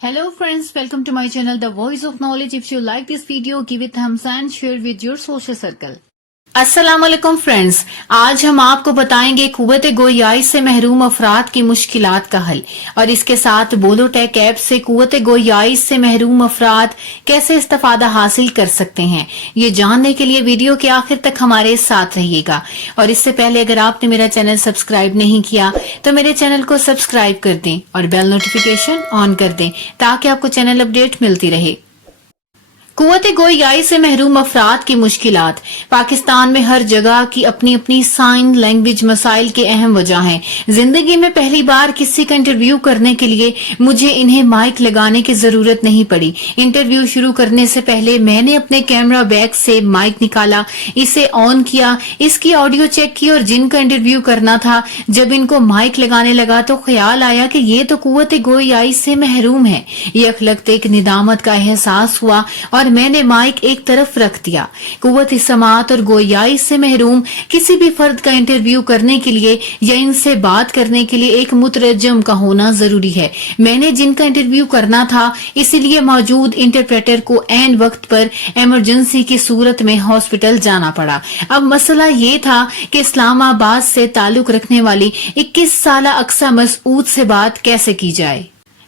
Hello friends, welcome to my channel The Voice of Knowledge. If you like this video, give it thumbs up and share with your social circle. अस्सलाम वालेकुम friends, आज हम आपको बताएंगे कुव्वत गोयाई से महरूम अफराद की मुश्किलात का हल और इसके साथ बोलोटेक ऐप से कुव्वत गोयाई से महरूम अफराद कैसे इस्तेफादा हासिल कर सकते हैं। ये जानने के लिए वीडियो के आखिर तक हमारे साथ रहिएगा। और इससे पहले अगर आपने मेरा चैनल सब्सक्राइब नहीं किया तो मेरे चैनल को सब्सक्राइब कर दें और बेल नोटिफिकेशन ऑन कर दें ताकि आपको चैनल अपडेट मिलती रहे। कुव्वत गोयाई से महरूम अफराद की मुश्किलात। पाकिस्तान में हर जगह की अपनी अपनी साइन लैंग्वेज मसाइल के अहम वजह हैं। जिंदगी में पहली बार किसी का इंटरव्यू करने के लिए मुझे इन्हें माइक लगाने की जरूरत नहीं पड़ी। इंटरव्यू शुरू करने से पहले मैंने अपने कैमरा बैग से माइक निकाला, इसे ऑन किया, इसकी ऑडियो चेक की और जिनका इंटरव्यू करना था जब इनको माइक लगाने लगा तो ख्याल आया कि ये तो कुव्वत गोयाई से महरूम है। यकलख्त एक निदामत का एहसास हुआ और मैंने माइक एक तरफ रख दिया। कुव्वत समात और गोयाई से महरूम किसी भी फर्द का इंटरव्यू करने के लिए या इनसे बात करने के लिए एक मुतरजम का होना जरूरी है। मैंने जिनका इंटरव्यू करना था इसलिए मौजूद इंटरप्रेटर को ऐन वक्त पर इमरजेंसी की सूरत में हॉस्पिटल जाना पड़ा। अब मसला ये था कि इस्लामाबाद से ताल्लुक रखने वाली 21 साला अक्सा मसूद से बात कैसे की जाए।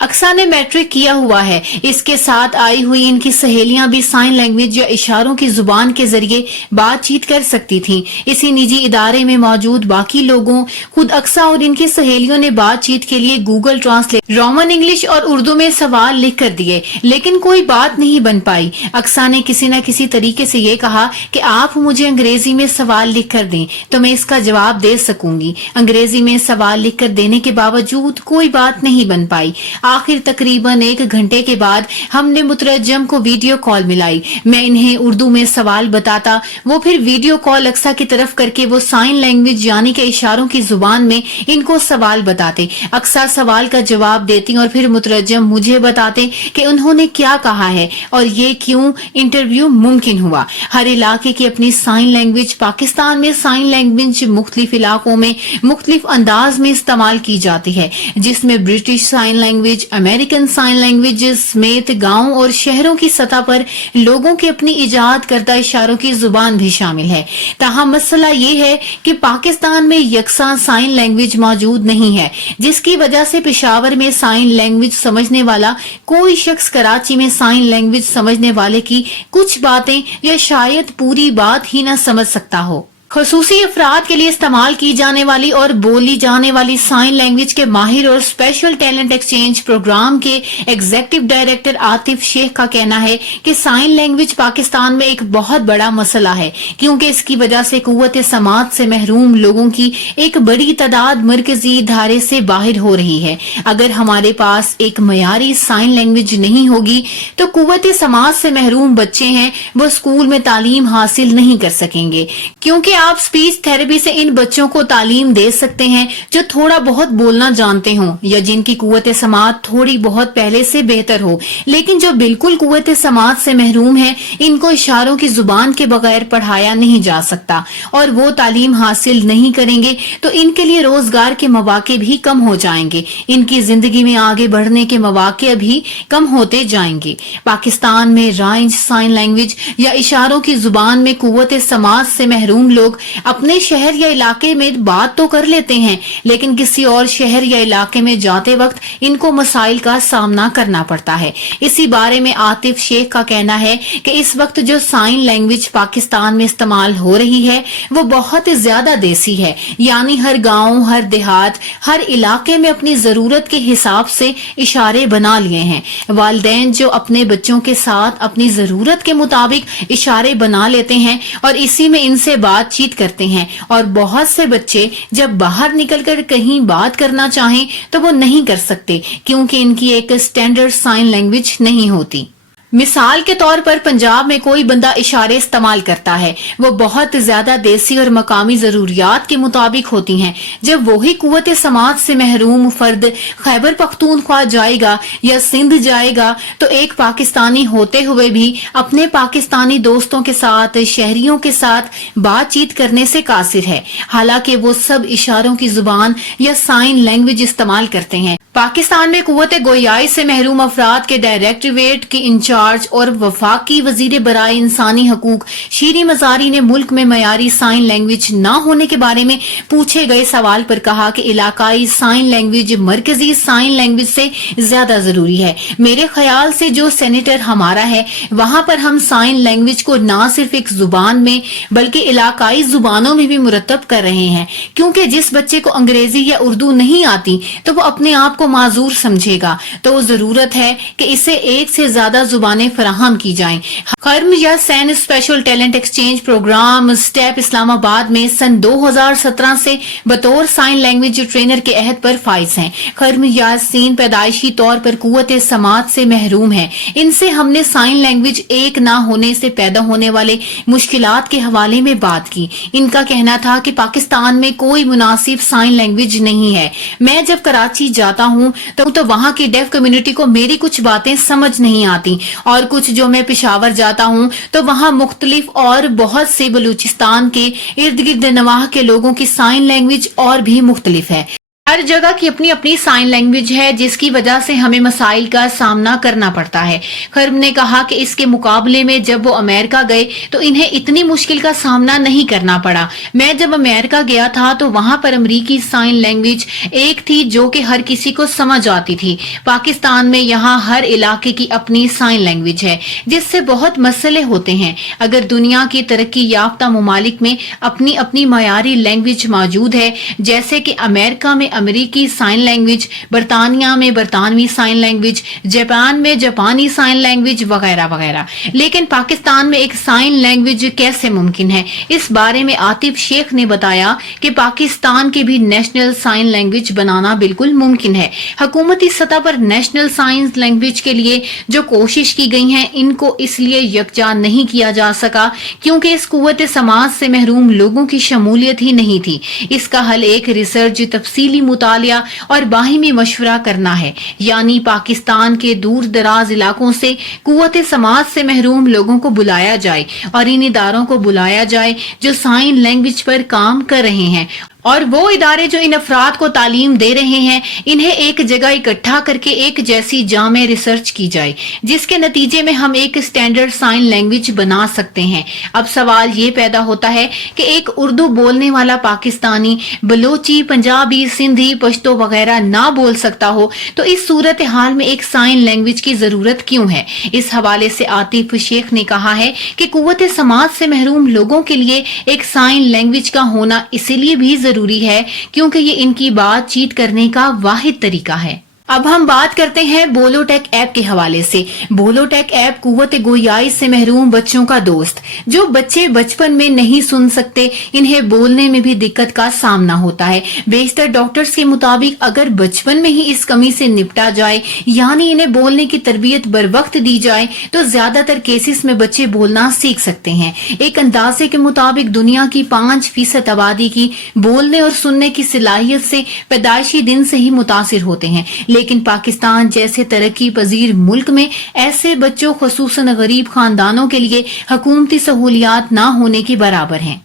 अक्सा ने मैट्रिक किया हुआ है, इसके साथ आई हुई इनकी सहेलियां भी साइन लैंग्वेज या इशारों की जुबान के जरिए बातचीत कर सकती थीं। इसी निजी इदारे में मौजूद बाकी लोगों, खुद अक्सा और इनकी सहेलियों ने बातचीत के लिए गूगल ट्रांसलेट रोमन इंग्लिश और उर्दू में सवाल लिख कर दिए, लेकिन कोई बात नहीं बन पाई। अक्सा ने किसी न किसी तरीके से ये कहा कि आप मुझे अंग्रेजी में सवाल लिख कर दें तो मैं इसका जवाब दे सकूंगी। अंग्रेजी में सवाल लिख कर देने के बावजूद कोई बात नहीं बन पाई। आखिर तकरीबन 1 घंटे के बाद हमने मुतरजम को वीडियो कॉल मिलाई। मैं इन्हें उर्दू में सवाल बताता, वो फिर वीडियो कॉल अक्सा की तरफ करके वो साइन लैंग्वेज यानी कि इशारों की जुबान में इनको सवाल बताते। अक्सा सवाल का जवाब देती और फिर मुतरजम मुझे बताते कि उन्होंने क्या कहा है और ये क्यों इंटरव्यू मुमकिन हुआ। हर इलाके की अपनी साइन लैंग्वेज। पाकिस्तान में साइन लैंग्वेज मुख्तलिफ इलाकों में मुख्तलिफ अंदाज में इस्तेमाल की जाती है, जिसमें British sign language, American sign languages समेत गांव और शहरों की सतह पर लोगों की अपनी इजाद करदा इशारों की जुबान भी शामिल है। ताहम मसला ये है कि पाकिस्तान में यकसा साइन लैंग्वेज मौजूद नहीं है, जिसकी वजह से पेशावर में साइन लैंग्वेज समझने वाला कोई शख्स कराची में साइन लैंग्वेज समझने वाले की कुछ बातें या शायद पूरी बात ही न समझ सकता हो। खसूसी अफराद के लिए इस्तेमाल की जाने वाली और बोली जाने वाली साइन लैंग्वेज के माहिर और स्पेशल टैलेंट एक्सचेंज प्रोग्राम के एग्जीक्यूटिव डायरेक्टर आतिफ शेख का कहना है कि साइन लैंग्वेज पाकिस्तान में एक बहुत बड़ा मसला है, क्योंकि इसकी वजह से कुव्वत समात से महरूम लोगों की एक बड़ी तादाद मरकजी धारे से बाहर हो रही है। अगर हमारे पास एक मयारी साइन लैंग्वेज नहीं होगी तो कुव्वत समात से महरूम बच्चे हैं वो स्कूल में तालीम हासिल नहीं कर सकेंगे, क्योंकि आप स्पीच थेरेपी से इन बच्चों को तालीम दे सकते हैं जो थोड़ा बहुत बोलना जानते हों या जिनकी कुव्वत समात थोड़ी बहुत पहले से बेहतर हो, लेकिन जो बिल्कुल कुव्वत समात से महरूम है इनको इशारों की जुबान के बगैर पढ़ाया नहीं जा सकता और वो तालीम हासिल नहीं करेंगे तो इनके लिए रोजगार के मौके भी कम हो जाएंगे, इनकी जिंदगी में आगे बढ़ने के मौके भी कम होते जाएंगे। पाकिस्तान में राइज साइन लैंग्वेज या इशारों की जुबान में कुव्वत समात से महरूम लोग अपने शहर या इलाके में बात तो कर लेते हैं, लेकिन किसी और शहर या इलाके में जाते वक्त इनको मसाइल का सामना करना पड़ता है। इसी बारे में आतिफ शेख का कहना है कि इस वक्त जो साइन लैंग्वेज पाकिस्तान में इस्तेमाल हो रही है वो बहुत ज्यादा देसी है, यानी हर गांव, हर देहात, हर इलाके में अपनी जरूरत के हिसाब से इशारे बना लिए हैं। वालिदैन जो अपने बच्चों के साथ अपनी जरूरत के मुताबिक इशारे बना लेते हैं और इसी में इनसे बातचीत करते हैं, और बहुत से बच्चे जब बाहर निकलकर कहीं बात करना चाहें तो वो नहीं कर सकते क्योंकि इनकी एक स्टैंडर्ड साइन लैंग्वेज नहीं होती। مثال کے طور پر پنجاب میں کوئی بندہ اشارے استعمال کرتا ہے، وہ بہت زیادہ دیسی اور مقامی ضروریات کے مطابق ہوتی ہیں۔ جب وہی قوت سماعت سے محروم فرد خیبر پختونخوا جائے گا یا سندھ جائے گا تو ایک پاکستانی ہوتے ہوئے بھی اپنے پاکستانی دوستوں کے ساتھ، شہریوں کے ساتھ بات چیت کرنے سے قاصر ہے، حالانکہ وہ سب اشاروں کی زبان یا سائن لینگویج استعمال کرتے ہیں۔ پاکستان میں قوت گویائی سے محروم افراد کے ڈائریکٹوریٹ کی انچارج اور وفاقی وزیر برائے انسانی حقوق شیریں مزاری نے ملک میں معیاری سائن لینگویج نہ ہونے کے بارے میں پوچھے گئے سوال پر کہا کہ علاقائی سائن لینگویج مرکزی سائن لینگویج سے زیادہ ضروری ہے۔ میرے خیال سے جو سینیٹر ہمارا ہے وہاں پر ہم سائن لینگویج کو نہ صرف ایک زبان میں بلکہ علاقائی زبانوں میں بھی مرتب کر رہے ہیں، کیونکہ جس بچے کو انگریزی یا اردو نہیں آتی تو وہ اپنے آپ کو معذور سمجھے گا، تو ضرورت ہے کہ اسے ایک سے زیادہ زبانیں فراہم کی جائیں۔ خرم یا سین special talent exchange programme step Islamabad میں سن 2017 سے بطور سائن لینگویج ٹرینر کے عہد پر فائز ہیں۔ خرم یاسین پیدائشی طور پر قوت سماعت سے محروم ہیں۔ ان سے ہم نے سائن لینگویج ایک نہ ہونے سے پیدا ہونے والے مشکلات کے حوالے میں بات کی۔ ان کا کہنا تھا کہ پاکستان میں کوئی مناسب سائن لینگویج نہیں ہے۔ میں جب کراچی جاتا ہوں تو وہاں کی ڈیف کمیونٹی کو میری کچھ باتیں سمجھ نہیں آتی، اور کچھ جو میں پشاور جاتا ہوں تو وہاں مختلف اور بہت سے بلوچستان کے ارد گرد نواح کے لوگوں کی سائن لینگویج اور بھی مختلف ہے۔ ہر جگہ کی اپنی اپنی سائن لینگویج ہے، جس کی وجہ سے ہمیں مسائل کا سامنا کرنا پڑتا ہے۔ خرم نے کہا کہ اس کے مقابلے میں جب وہ امریکہ گئے تو انہیں اتنی مشکل کا سامنا نہیں کرنا پڑا۔ میں جب امریکہ گیا تھا تو وہاں پر امریکی سائن لینگویج ایک تھی جو کہ ہر کسی کو سمجھ آتی تھی۔ پاکستان میں یہاں ہر علاقے کی اپنی سائن لینگویج ہے، جس سے بہت مسئلے ہوتے ہیں۔ اگر دنیا کی ترقی یافتہ ممالک میں اپنی اپنی معیاری لینگویج موجود ہے، جیسے کہ امریکہ میں امریکی سائن لینگویج، برطانیہ میں برطانوی سائن لینگویج، جاپان میں جاپانی سائن لینگویج وغیرہ وغیرہ، لیکن پاکستان میں ایک سائن لینگویج کیسے ممکن ہے؟ اس بارے میں عاطف شیخ نے بتایا کہ پاکستان کے بھی نیشنل سائن لینگویج بنانا بالکل ممکن ہے۔ حکومتی سطح پر نیشنل سائن لینگویج کے لیے جو کوشش کی گئی ہیں ان کو اس لیے یکجا نہیں کیا جا سکا کیونکہ اس قوت سماعت سے محروم لوگوں کی شمولیت ہی نہیں تھی۔ اس کا حل ایک ریسرچ، تفصیلی مطالعہ اور باہمی مشورہ کرنا ہے، یعنی پاکستان کے دور دراز علاقوں سے قوت سماعت سے محروم لوگوں کو بلایا جائے اور ان اداروں کو بلایا جائے جو سائن لینگویج پر کام کر رہے ہیں، اور وہ ادارے جو ان افراد کو تعلیم دے رہے ہیں انہیں ایک جگہ اکٹھا کر کے ایک جیسی جامع ریسرچ کی جائے، جس کے نتیجے میں ہم ایک سٹینڈرڈ سائن لینگویج بنا سکتے ہیں۔ اب سوال یہ پیدا ہوتا ہے کہ ایک اردو بولنے والا پاکستانی بلوچی، پنجابی، سندھی، پشتو وغیرہ نہ بول سکتا ہو تو اس صورتحال میں ایک سائن لینگویج کی ضرورت کیوں ہے؟ اس حوالے سے عاطف شیخ نے کہا ہے کہ قوت سماعت سے محروم لوگوں کے لیے ایک سائن لینگویج کا ہونا اسی لیے بھی ضروری ہے کیونکہ یہ ان کی بات چیت کرنے کا واحد طریقہ ہے۔ اب ہم بات کرتے ہیں بولو ٹیک ایپ کے حوالے سے۔ بولو ٹیک ایپ قوت گویائی سے محروم بچوں کا دوست۔ جو بچے بچپن میں نہیں سن سکتے انہیں بولنے میں بھی دقت کا سامنا ہوتا ہے۔ بیشتر ڈاکٹرز کے مطابق اگر بچپن میں ہی اس کمی سے نپٹا جائے، یعنی انہیں بولنے کی تربیت بر وقت دی جائے، تو زیادہ تر کیسز میں بچے بولنا سیکھ سکتے ہیں۔ ایک اندازے کے مطابق دنیا کی 5% آبادی کی بولنے اور سننے کی صلاحیت سے پیدائشی دن سے ہی متاثر ہوتے ہیں، لیکن پاکستان جیسے ترقی پذیر ملک میں ایسے بچوں خصوصاً غریب خاندانوں کے لیے حکومتی سہولیات نہ ہونے کے برابر ہیں،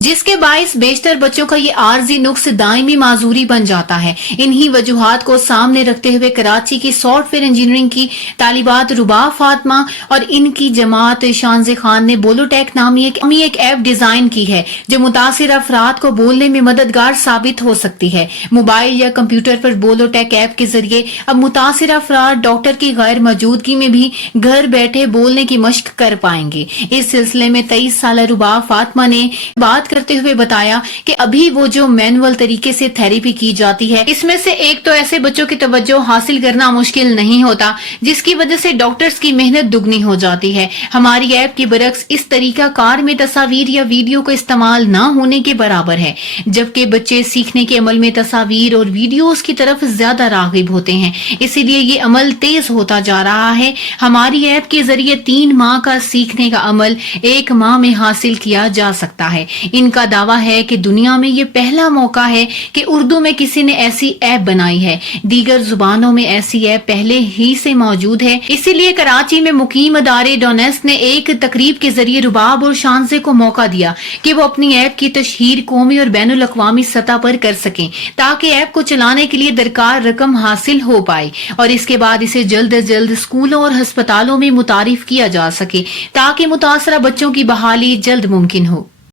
جس کے باعث بیشتر بچوں کا یہ عارضی نقص دائمی معذوری بن جاتا ہے۔ انہی وجوہات کو سامنے رکھتے ہوئے کراچی کی سافٹ ویئر انجینئرنگ کی طالبات رباب فاطمہ اور ان کی جماعت شانز خان نے بولو ٹیک نامی ایک ایپ ڈیزائن کی ہے جو متاثرہ افراد کو بولنے میں مددگار ثابت ہو سکتی ہے۔ موبائل یا کمپیوٹر پر بولو ٹیک ایپ کے ذریعے اب متاثرہ افراد ڈاکٹر کی غیر موجودگی میں بھی گھر بیٹھے بولنے کی مشق کر پائیں گے۔ اس سلسلے میں 23 سالہ رباب فاطمہ نے بات वजाहत करते हुए बताया कि अभी वो जो मैनुअल तरीके से थेरेपी की जाती है, इसमें से एक तो ऐसे बच्चों की तवज्जो हासिल करना मुश्किल नहीं होता, जिसकी वजह से डॉक्टर्स की मेहनत दुगनी हो जाती है। हमारी ऐप के बरक्स इस तरीका कार में तस्वीर या वीडियो का इस्तेमाल न होने के बराबर है, जबकि बच्चे सीखने के अमल में तस्वीर और वीडियोस की तरफ ज्यादा रागिब होते हैं। इसीलिए ये अमल तेज होता जा रहा है। हमारी ऐप के जरिए 3 माह का सीखने का अमल 1 माह में हासिल किया जा सकता है। इनका दावा है कि दुनिया में ये पहला मौका है कि उर्दू में किसी ने ऐसी ऐप बनाई है। दीगर जुबानों में ऐसी ऐप पहले ही से मौजूद है। इसीलिए कराची में मुकीम अदारे डोनेस्ट ने एक तकरीब के जरिए रुबाब और शानजे को मौका दिया कि वो अपनी ऐप की तशहीर कौमी और बैनुल अक़वामी सतह पर कर सकें, ताकि ऐप को चलाने के लिए दरकार रकम हासिल हो पाए और इसके बाद इसे जल्द अज जल्द स्कूलों और अस्पतालों में मुतारिफ किया जा सके, ताकि मुतासरा बच्चों की बहाली जल्द मुमकिन हो।